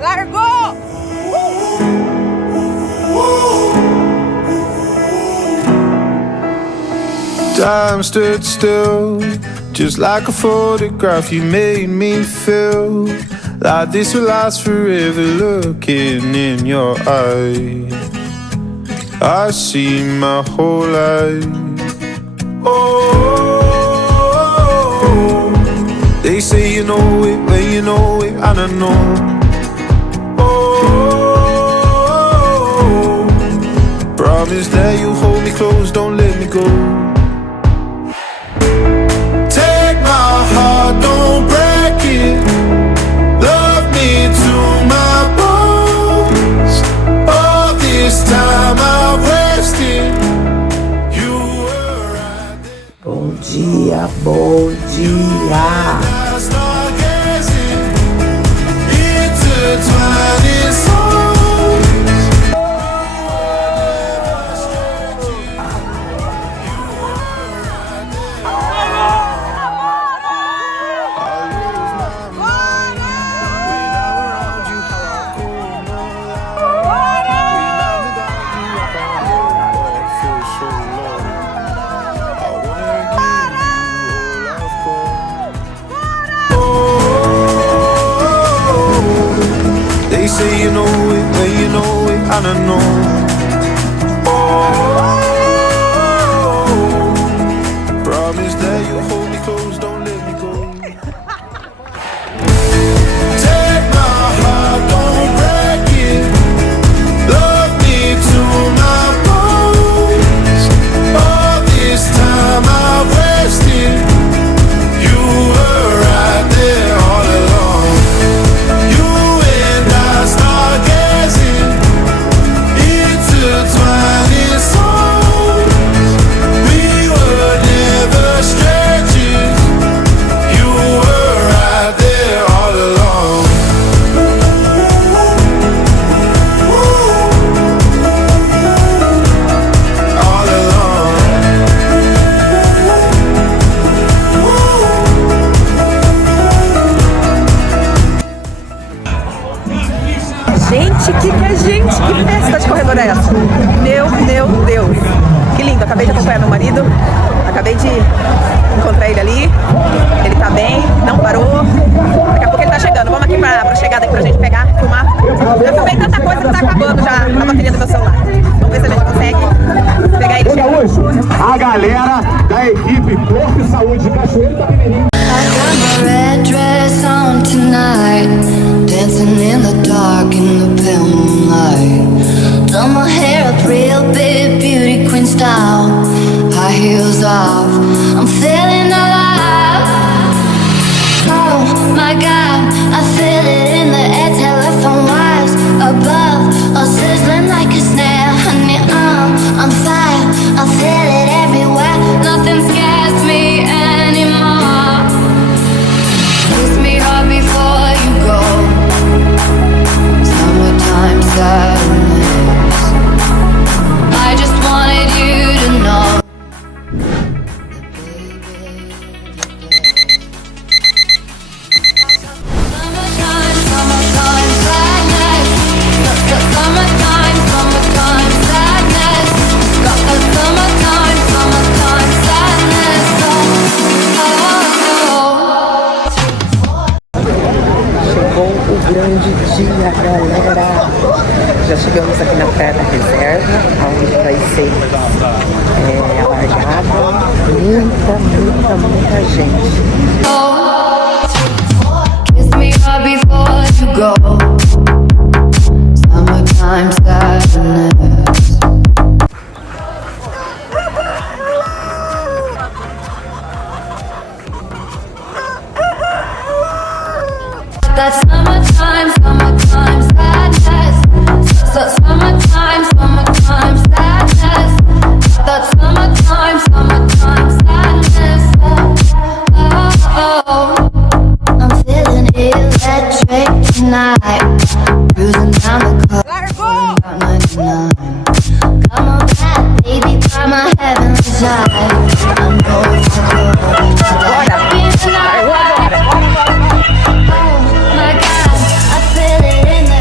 Largou! Time stood still, just like a photograph. You made me feel like this will last forever. Looking in your eyes, I see my whole life. Oh, they say you know it when you know it, and I know. Oh, promise that you hold me close, don't let me go. Don't break it. Love me to my bones. All this time I've wasted. You were right there. Bom dia, bom dia. Start gazing intertwining souls. They say you know it when you know it, and I know. Oh, promise that you hold me close, don't let me go. Take my heart, don't break it. Love me to my bones. All this time I've wasted. You were right there all along. Intertwining souls. We were never strangers. You were right there all along. All along. Gente, que é gente? Que festa de corredor é essa? Meu Deus. Que lindo, acabei de acompanhar meu marido. Acabei de encontrar ele ali. Ele tá bem, não parou. Daqui a pouco ele tá chegando. Vamos aqui pra chegada aqui pra gente pegar, filmar. Eu filmei tanta coisa que tá acabando já a bateria do meu celular. Vamos ver se a gente consegue pegar ele chegando. A galera da equipe Corpo e Saúde Cachoeiro da Mineirinho. I got my red dress on tonight, dancing in the dark in the pale moonlight. Done my hair up real big, beauty queen style, high heels off, I'm feeling alive. Oh my God, I feel it in the air, telephone wires above, all sizzling like a snare. Honey, I'm on fire, I feel it everywhere, nothing scares me anymore. Kiss me hard before you go. Summertime sadness. I just wanted you to know. Summertime, summertime sadness. Summertime, summertime sadness. Got the summertime, summertime sadness. Oh, Chegou o grande dia, galera. Já chegamos aqui na Praia da Reserva, onde vai ser a largada. Muita gente. kiss me hard before you go. Summertime sadness. That summertime, summertime sadness. Summertime, summertime sadness. That summertime, summertime sadness. Oh, I'm feeling electric tonight. Cruising down the coast, Largou! about 99. Come on back, baby, by my heavenly side. I'm going for gold. Oh my God, I feel it in the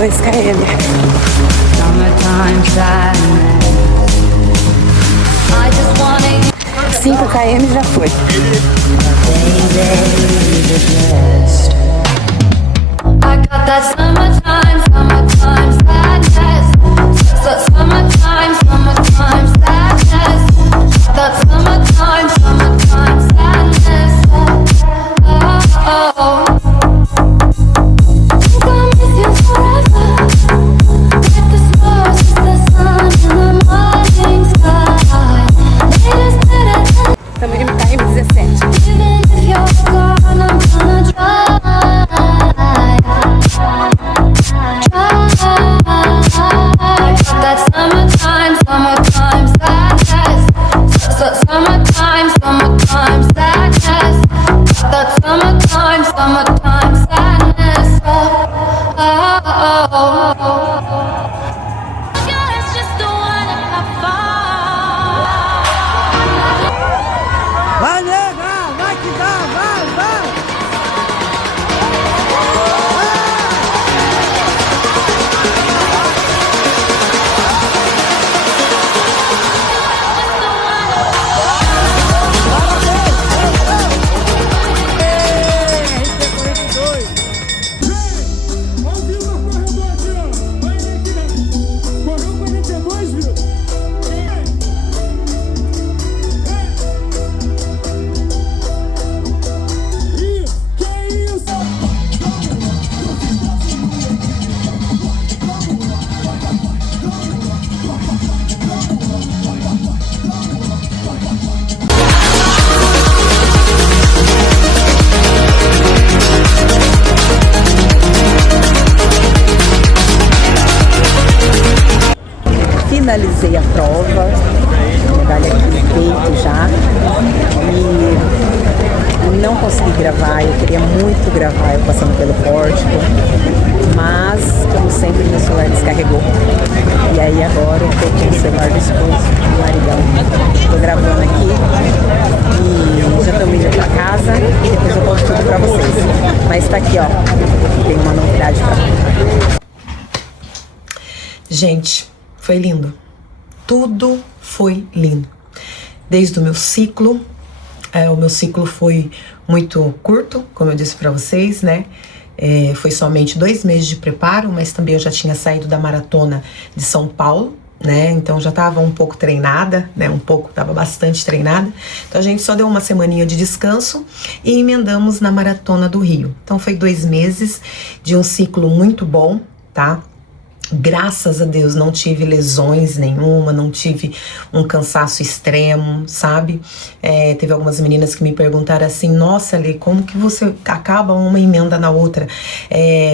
2 km. Summertime sadness. I just wanna 5 km já foi. I got that summertime sadness. Summertime sadness. That summertime sadness. Oh. Think I'll miss you forever. Like the stars, the sun in the morning sky. Latest better Estamos em km 17. even if you're gone, I'm gonna try. That summertime sadness. Summertime sadness. That summertime sadness. Yeah, it's just the one I have fun. Vai, nega! Vai que dá! Vai! Finalizei a prova, medalha aqui no peito já, e não consegui gravar. Eu queria muito gravar eu passando pelo pórtico, mas como sempre meu celular descarregou, e aí agora eu tô com o celular do esposo, do maridão. Tô gravando aqui e já tô indo pra casa e depois eu conto tudo pra vocês, mas tá aqui, ó, tem uma novidade pra contar. Gente, foi lindo. Tudo foi lindo. Desde o meu ciclo, o meu ciclo foi muito curto, como eu disse pra vocês, né? Foi somente 2 meses de preparo, mas também eu já tinha saído da maratona de São Paulo, né? Então já tava um pouco treinada, né? Tava bastante treinada. Então a gente só deu uma semaninha de descanso e emendamos na maratona do Rio. Então foi 2 meses de um ciclo muito bom, tá? Graças a Deus não tive lesões nenhuma, não tive um cansaço extremo, sabe? Teve algumas meninas que me perguntaram assim: nossa, Lê, como que você acaba uma e emenda na outra?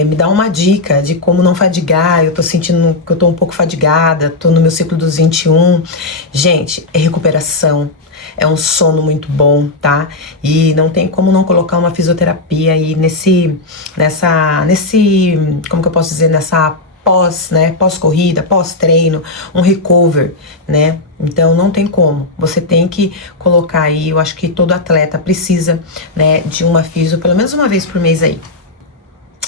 Me dá uma dica de como não fadigar. Eu tô sentindo que eu tô um pouco fadigada, tô no meu ciclo dos 21. Gente, é recuperação. É um sono muito bom, tá? E não tem como não colocar uma fisioterapia aí como que eu posso dizer, nessa pós-corrida, pós-treino, um recover, né? Então não tem como, você tem que colocar aí, eu acho que todo atleta precisa, né, de uma fisio pelo menos uma vez por mês aí.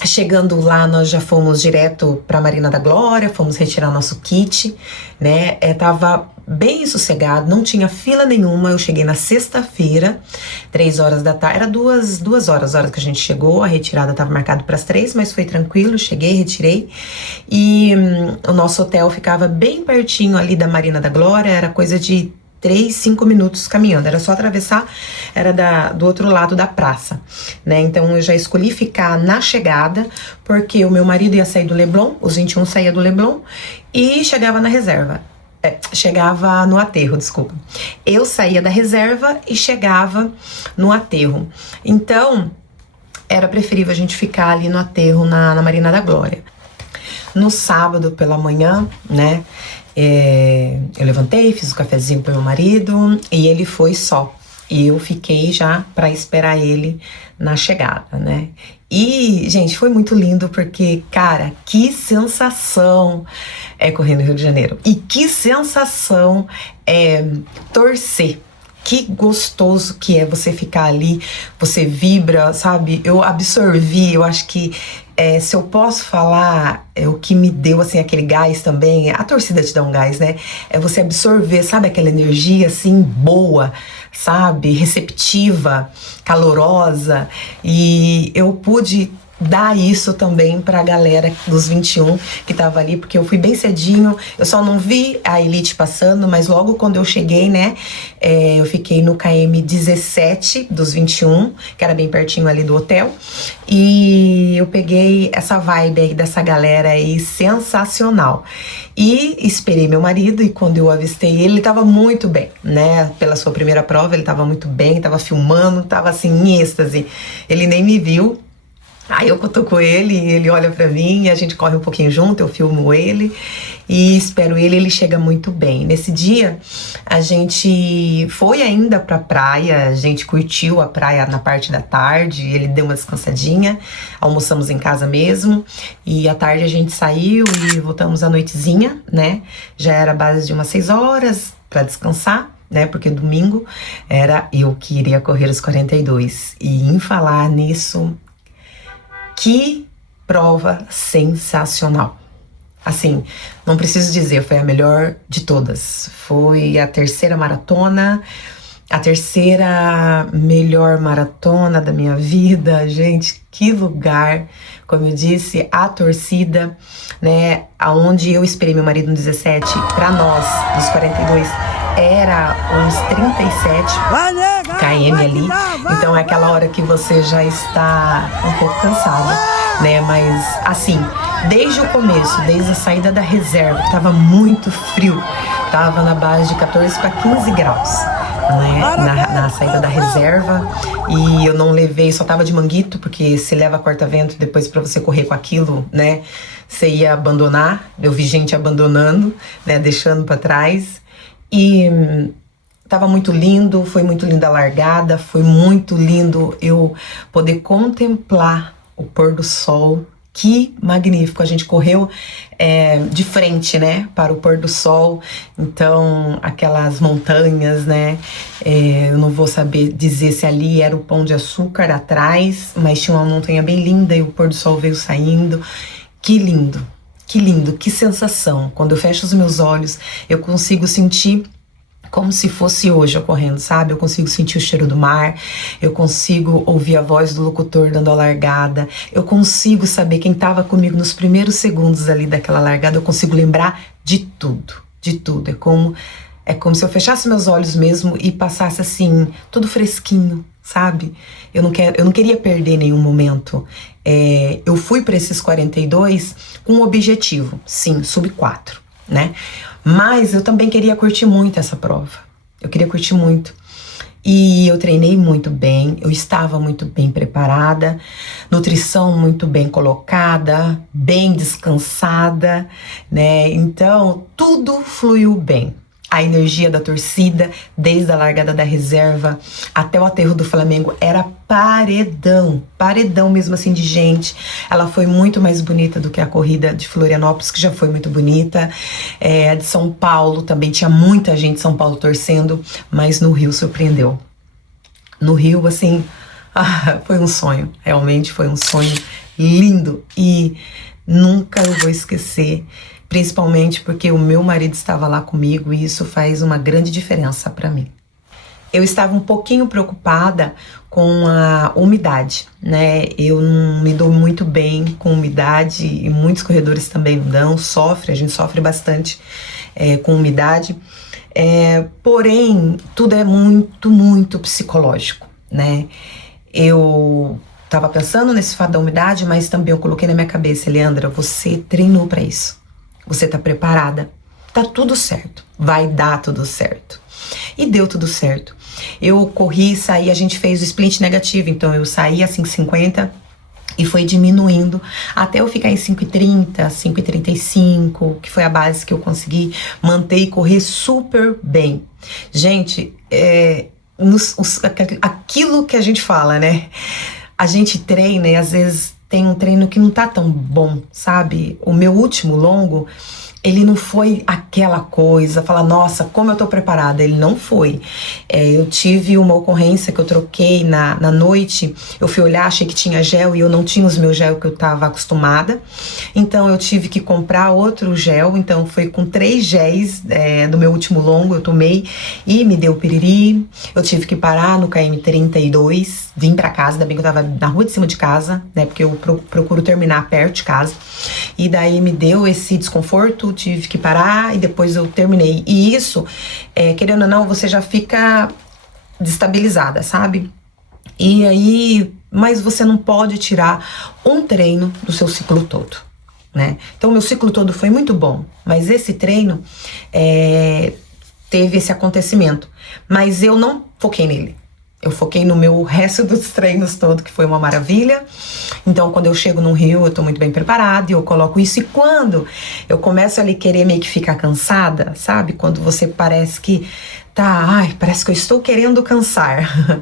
Chegando lá, nós já fomos direto para Marina da Glória, fomos retirar nosso kit, né? Tava bem sossegado, não tinha fila nenhuma. Eu cheguei na sexta-feira, 3 horas da tarde, era 2 horas, a hora que a gente chegou. A retirada estava marcada para as 3, mas foi tranquilo, cheguei, retirei. E o nosso hotel ficava bem pertinho ali da Marina da Glória, era coisa de 5 minutos caminhando, era só atravessar, era do outro lado da praça, né? Então eu já escolhi ficar na chegada, porque o meu marido ia sair do Leblon, os 21 saía do Leblon e chegava na reserva. Chegava no aterro, desculpa. Eu saía da reserva e chegava no aterro. Então era preferível a gente ficar ali no aterro, na Marina da Glória. No sábado pela manhã, né? Eu levantei, fiz o cafezinho pro meu marido e ele foi só. E eu fiquei já para esperar ele na chegada, né? E, gente, foi muito lindo porque, cara, que sensação é correr no Rio de Janeiro. E que sensação é torcer. Que gostoso que é você ficar ali, você vibra, sabe? Eu absorvi, eu acho que se eu posso falar o que me deu, assim, aquele gás também, a torcida te dá um gás, né? É você absorver, sabe, aquela energia, assim, boa, sabe? Receptiva, calorosa. E eu pude dar isso também pra galera dos 21 que tava ali, porque eu fui bem cedinho, eu só não vi a elite passando, mas logo quando eu cheguei, né, eu fiquei no KM 17 dos 21, que era bem pertinho ali do hotel, e eu peguei essa vibe aí dessa galera aí sensacional. E esperei meu marido, e quando eu avistei ele tava muito bem, né, pela sua primeira prova ele tava muito bem, tava filmando, tava assim em êxtase, ele nem me viu. Aí eu cutuco ele, ele olha pra mim e a gente corre um pouquinho junto, eu filmo ele e espero ele chega muito bem. Nesse dia, a gente foi ainda pra praia, a gente curtiu a praia na parte da tarde, ele deu uma descansadinha, almoçamos em casa mesmo, e à tarde a gente saiu e voltamos à noitezinha, né? Já era a base de umas 6 horas pra descansar, né? Porque domingo era eu que iria correr os 42. E em falar nisso, que prova sensacional. Assim, não preciso dizer, foi a melhor de todas. Foi a terceira maratona, a terceira melhor maratona da minha vida. Gente, que lugar. Como eu disse, a torcida, né, aonde eu esperei meu marido no 17, para nós, dos 42, era uns 37 km ali, então é aquela hora que você já está um pouco cansada, né, mas assim, desde o começo, desde a saída da reserva, que tava muito frio, tava na base de 14 para 15 graus, né, na saída da reserva, e eu não levei, só tava de manguito, porque se leva corta-vento depois para você correr com aquilo, né, você ia abandonar, eu vi gente abandonando, né, deixando para trás. E tava muito lindo, foi muito linda a largada, foi muito lindo eu poder contemplar o pôr do sol. Que magnífico, a gente correu de frente, né, para o pôr do sol, então aquelas montanhas, né, eu não vou saber dizer se ali era o Pão de Açúcar atrás, mas tinha uma montanha bem linda e o pôr do sol veio saindo. Que lindo. Que lindo, que sensação. Quando eu fecho os meus olhos, eu consigo sentir como se fosse hoje ocorrendo, sabe? Eu consigo sentir o cheiro do mar, eu consigo ouvir a voz do locutor dando a largada, eu consigo saber quem estava comigo nos primeiros segundos ali daquela largada, eu consigo lembrar de tudo, de tudo. É como se eu fechasse meus olhos mesmo e passasse assim, tudo fresquinho, sabe? Eu não queria perder nenhum momento. Eu fui para esses 42 com um objetivo, sim, sub 4, né? Mas eu também queria curtir muito essa prova. Eu queria curtir muito. E eu treinei muito bem, eu estava muito bem preparada, nutrição muito bem colocada, bem descansada, né? Então, tudo fluiu bem. A energia da torcida, desde a largada da reserva até o aterro do Flamengo, era paredão, paredão mesmo assim de gente. Ela foi muito mais bonita do que a corrida de Florianópolis, que já foi muito bonita. A de São Paulo também tinha muita gente de São Paulo torcendo, mas no Rio surpreendeu. No Rio, assim, foi um sonho, realmente foi um sonho lindo e nunca eu vou esquecer. Principalmente porque o meu marido estava lá comigo e isso faz uma grande diferença para mim. Eu estava um pouquinho preocupada com a umidade, né? Eu não me dou muito bem com umidade e muitos corredores também não dão, a gente sofre bastante com umidade. Porém, tudo é muito, muito psicológico, né? Eu estava pensando nesse fato da umidade, mas também eu coloquei na minha cabeça, Leandra, você treinou para isso. Você tá preparada, tá tudo certo, vai dar tudo certo. E deu tudo certo. Eu corri, saí, a gente fez o split negativo, então eu saí a 5,50 e foi diminuindo até eu ficar em 5,30, 5,35, que foi a base que eu consegui manter e correr super bem. Gente, aquilo que a gente fala, né? A gente treina e às vezes tem um treino que não tá tão bom, sabe? O meu último longo, ele não foi aquela coisa, falar, nossa, como eu tô preparada. Ele não foi. Eu tive uma ocorrência que eu troquei na noite, eu fui olhar, achei que tinha gel e eu não tinha os meus gel que eu tava acostumada. Então eu tive que comprar outro gel, então foi com 3 géis do meu último longo, eu tomei e me deu piriri. Eu tive que parar no KM32, vim pra casa, ainda bem que eu tava na rua de cima de casa, né, porque eu procuro terminar perto de casa. E daí me deu esse desconforto, tive que parar e depois eu terminei. E isso, querendo ou não, você já fica destabilizada, sabe? E aí, mas você não pode tirar um treino do seu ciclo todo, né? Então, meu ciclo todo foi muito bom, mas esse treino teve esse acontecimento. Mas eu não foquei nele. Eu foquei no meu resto dos treinos todo, que foi uma maravilha. Então, quando eu chego no Rio, eu tô muito bem preparada e eu coloco isso. E quando eu começo ali querer meio que ficar cansada, sabe? Quando você parece que parece que eu estou querendo cansar.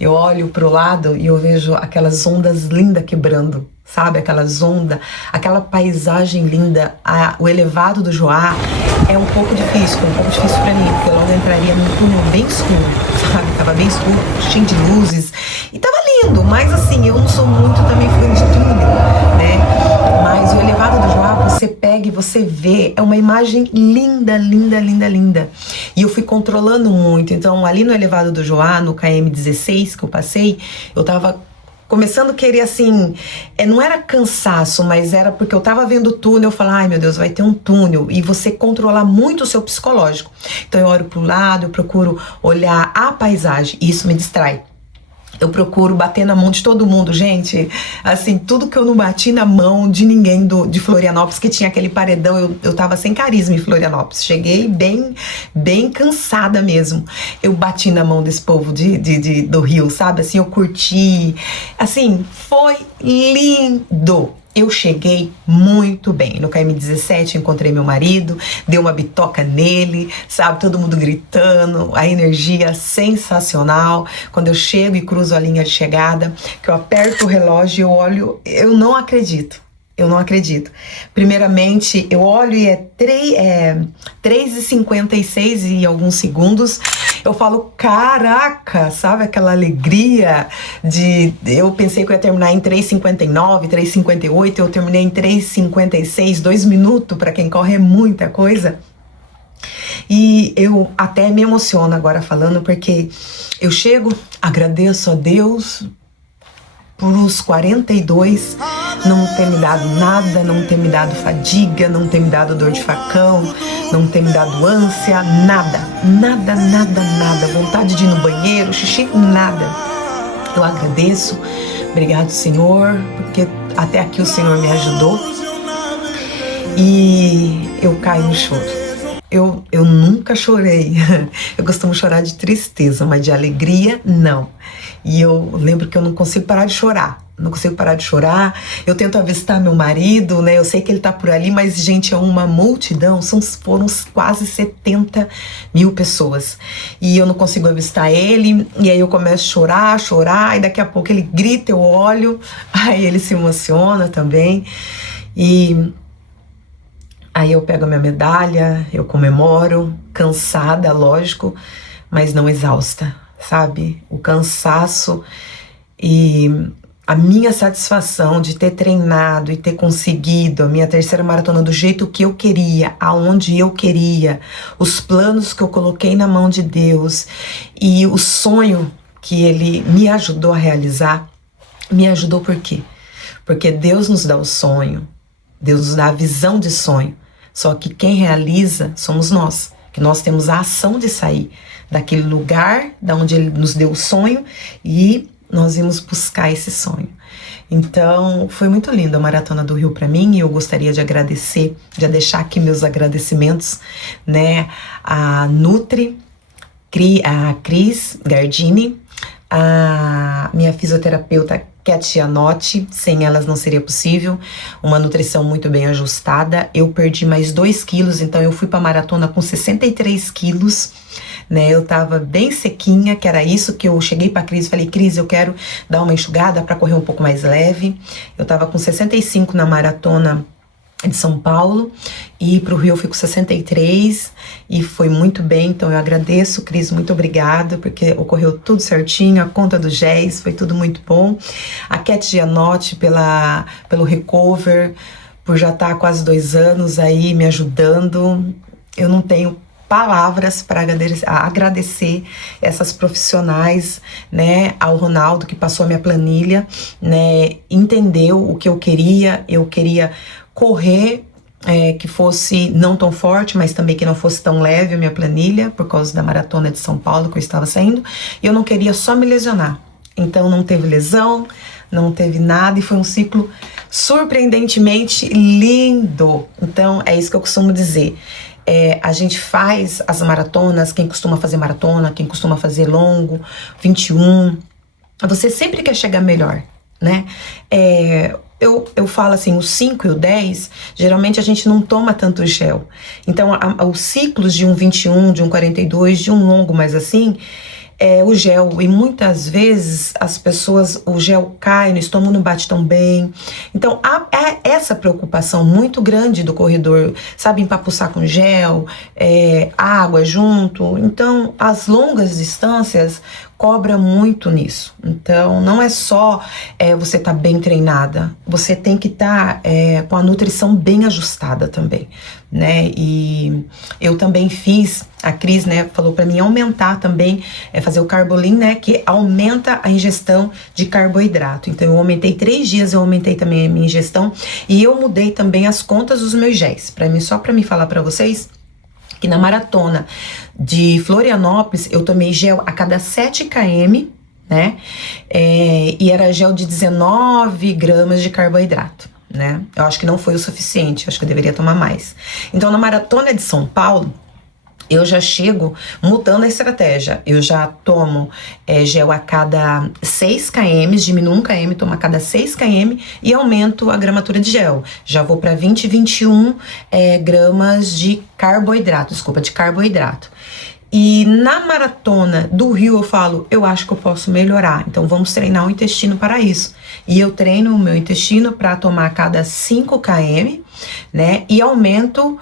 Eu olho pro lado e eu vejo aquelas ondas lindas quebrando, sabe? Aquelas ondas, aquela paisagem linda. O elevado do Joá é um pouco difícil pra mim, porque logo eu entraria num túnel bem escuro, sabe? Tava bem escuro, cheio de luzes. E tava lindo, mas assim, eu não sou muito também fã de túnel, né? Mas o elevado do Joá, você pega e você vê, é uma imagem linda, linda, linda, linda. E eu fui controlando muito. Então, ali no elevado do Joá, no KM16 que eu passei, eu tava começando a querer assim, não era cansaço, mas era porque eu tava vendo o túnel, eu falava, ai meu Deus, vai ter um túnel, e você controlar muito o seu psicológico. Então eu olho pro lado, eu procuro olhar a paisagem, e isso me distrai. Eu procuro bater na mão de todo mundo, gente, assim, tudo que eu não bati na mão de ninguém de Florianópolis, que tinha aquele paredão, eu tava sem carisma em Florianópolis, cheguei bem cansada mesmo. Eu bati na mão desse povo do Rio, sabe, assim, eu curti, assim, foi lindo. Eu cheguei muito bem. No KM17 encontrei meu marido, dei uma bitoca nele, sabe? Todo mundo gritando, a energia sensacional. Quando eu chego e cruzo a linha de chegada, que eu aperto o relógio e eu olho, eu não acredito. Eu não acredito. Primeiramente, eu olho e é 3h56 e alguns segundos. Eu falo, caraca, sabe aquela alegria eu pensei que eu ia terminar em 3h59, 3h58, eu terminei em 3h56, 2 minutos, para quem corre é muita coisa. E eu até me emociono agora falando, porque eu chego, agradeço a Deus por os 42 não ter me dado nada, não ter me dado fadiga, não ter me dado dor de facão, não ter me dado ânsia, nada, vontade de ir no banheiro, xixi, nada. Eu agradeço, obrigado Senhor, porque até aqui o Senhor me ajudou, e eu caio no choro. Eu nunca chorei, eu costumo chorar de tristeza, mas de alegria, não. E eu lembro que eu não consigo parar de chorar, eu tento avistar meu marido, né, eu sei que ele tá por ali, mas gente, é uma multidão, foram quase 70 mil pessoas, e eu não consigo avistar ele, e aí eu começo a chorar, e daqui a pouco ele grita, eu olho, aí ele se emociona também, e aí eu pego a minha medalha, eu comemoro, cansada, lógico, mas não exausta, sabe? O cansaço e a minha satisfação de ter treinado e ter conseguido a minha 3ª maratona do jeito que eu queria, aonde eu queria, os planos que eu coloquei na mão de Deus e o sonho que Ele me ajudou a realizar, me ajudou por quê? Porque Deus nos dá o sonho, Deus nos dá a visão de sonho, só que quem realiza somos nós, que nós temos a ação de sair daquele lugar da onde Ele nos deu o sonho e nós vimos buscar esse sonho. Então, foi muito linda a Maratona do Rio para mim, e eu gostaria de agradecer, de deixar aqui meus agradecimentos, né, a Nutri, a Cris Gardini, a minha fisioterapeuta Catianotti, sem elas não seria possível, uma nutrição muito bem ajustada. Eu perdi mais 2 quilos, então eu fui pra maratona com 63 quilos, né, eu tava bem sequinha, que era isso que eu cheguei pra Cris e falei, Cris, eu quero dar uma enxugada pra correr um pouco mais leve. Eu tava com 65 na maratona de São Paulo, e para o Rio eu fui com 63 e foi muito bem, então eu agradeço, Cris, muito obrigada, porque ocorreu tudo certinho, a conta do GES, foi tudo muito bom. A Cat Gianotti pelo recover, por já estar há quase 2 anos aí me ajudando. Eu não tenho palavras para agradecer essas profissionais, né, ao Ronaldo que passou a minha planilha, né, entendeu o que eu queria correr, que fosse não tão forte, mas também que não fosse tão leve a minha planilha, por causa da maratona de São Paulo que eu estava saindo, e eu não queria só me lesionar. Então não teve lesão, não teve nada, e foi um ciclo surpreendentemente lindo. Então é isso que eu costumo dizer. A gente faz as maratonas, quem costuma fazer maratona, quem costuma fazer longo, 21, você sempre quer chegar melhor, né? Eu falo assim, o 5 e o 10, geralmente a gente não toma tanto gel. Então, os ciclos de um 21, de um 42, de um longo mais assim, o gel, e muitas vezes as pessoas, o gel cai no estômago, não bate tão bem. Então há essa preocupação muito grande do corredor, sabe, empapuçar com gel, água junto. Então as longas distâncias cobra muito nisso. Então não é só você estar bem treinada, você tem que estar com a nutrição bem ajustada também, né? E eu também fiz, a Cris, né, falou para mim aumentar também, fazer o Carbolin, né, que aumenta a ingestão de carboidrato. Então eu aumentei 3 dias, eu aumentei também a minha ingestão, e eu mudei também as contas dos meus géis. Só para me falar para vocês que na maratona de Florianópolis eu tomei gel a cada 7 km, né? E era gel de 19 gramas de carboidrato, né? Eu acho que não foi o suficiente, acho que eu deveria tomar mais. Então na maratona de São Paulo, eu já chego mudando a estratégia. Eu já tomo gel a cada 6 km, diminuo 1 km, tomo a cada 6 km e aumento a gramatura de gel. Já vou para 20, 21 gramas de carboidrato, E na maratona do Rio eu falo, eu acho que eu posso melhorar, então vamos treinar o intestino para isso. E eu treino o meu intestino para tomar a cada 5 km, né? E aumento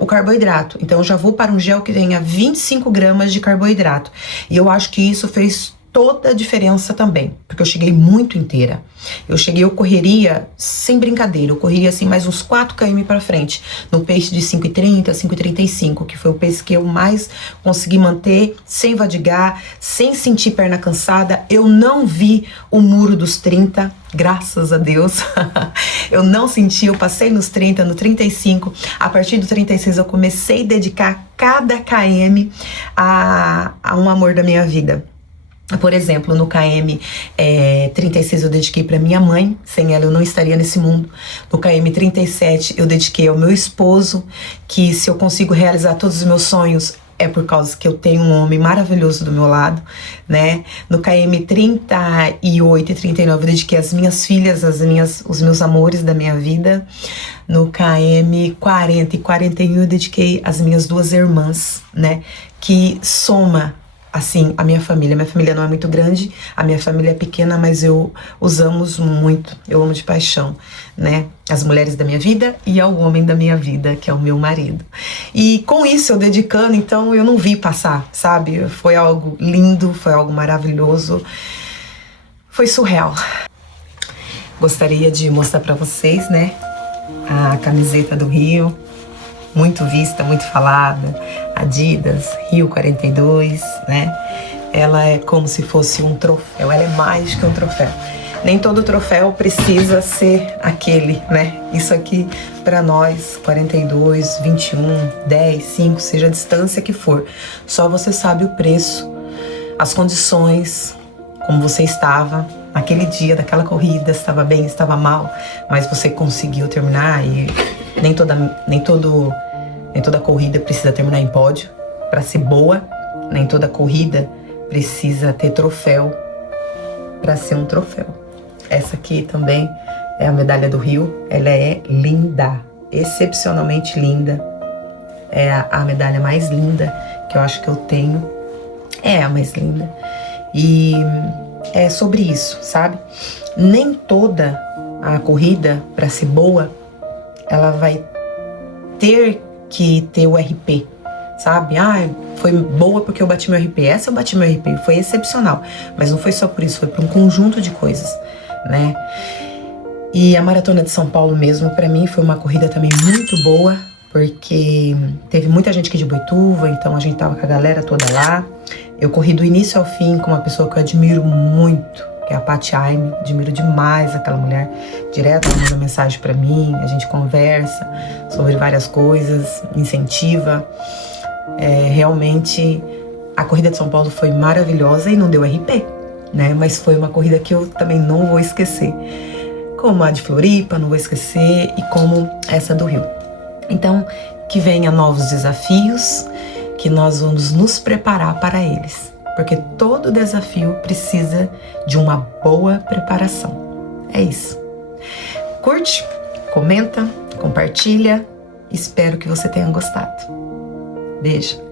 o carboidrato. Então eu já vou para um gel que tenha 25 gramas de carboidrato. E eu acho que isso fez toda a diferença também, porque eu cheguei muito inteira. Eu correria, sem brincadeira, eu correria assim mais uns 4 km para frente, no pace de 5,30, 5,35, que foi o pace que eu mais consegui manter, sem vadigar, sem sentir perna cansada. Eu não vi o muro dos 30, graças a Deus. Eu não senti, eu passei nos 30, no 35, a partir do 36 eu comecei a dedicar cada km a um amor da minha vida. Por exemplo, no KM 36 eu dediquei para minha mãe, sem ela eu não estaria nesse mundo. No KM 37 eu dediquei ao meu esposo, que se eu consigo realizar todos os meus sonhos é por causa que eu tenho um homem maravilhoso do meu lado, né? No KM 38 e 39 eu dediquei às minhas filhas, os meus amores da minha vida. No KM 40 e 41 eu dediquei às minhas 2 irmãs, né? Que soma assim, a minha família não é muito grande, a minha família é pequena, mas eu os amo muito, eu amo de paixão, né? As mulheres da minha vida e ao homem da minha vida, que é o meu marido. E com isso eu dedicando, então eu não vi passar, sabe? Foi algo lindo, foi algo maravilhoso, foi surreal. Gostaria de mostrar pra vocês, né? A camiseta do Rio, muito vista, muito falada, Adidas, Rio 42, né? Ela é como se fosse um troféu, ela é mais que um troféu. Nem todo troféu precisa ser aquele, né? Isso aqui para nós, 42, 21, 10, 5, seja a distância que for, só você sabe o preço, as condições, como você estava naquele dia, daquela corrida, estava bem, estava mal, mas você conseguiu terminar. E nem toda corrida precisa terminar em pódio para ser boa, nem toda corrida precisa ter troféu para ser um troféu. Essa aqui também é a medalha do Rio, ela é linda, excepcionalmente linda, é a medalha mais linda que eu acho que eu tenho, é a mais linda. E é sobre isso, sabe? Nem toda a corrida, para ser boa, ela vai ter que ter o RP, sabe? Foi boa porque eu bati meu RP. Essa eu bati meu RP, foi excepcional. Mas não foi só por isso, foi por um conjunto de coisas, né? E a Maratona de São Paulo mesmo, pra mim, foi uma corrida também muito boa, porque teve muita gente aqui de Boituva, então a gente tava com a galera toda lá. Eu corri do início ao fim com uma pessoa que eu admiro muito, que é a Paty Aime. Admiro demais aquela mulher. Direto ela manda mensagem pra mim, a gente conversa sobre várias coisas, incentiva. Realmente, a corrida de São Paulo foi maravilhosa e não deu RP, né? Mas foi uma corrida que eu também não vou esquecer. Como a de Floripa, não vou esquecer, e como essa do Rio. Então, que venha novos desafios, que nós vamos nos preparar para eles. Porque todo desafio precisa de uma boa preparação. É isso. Curte, comenta, compartilha. Espero que você tenha gostado. Beijo.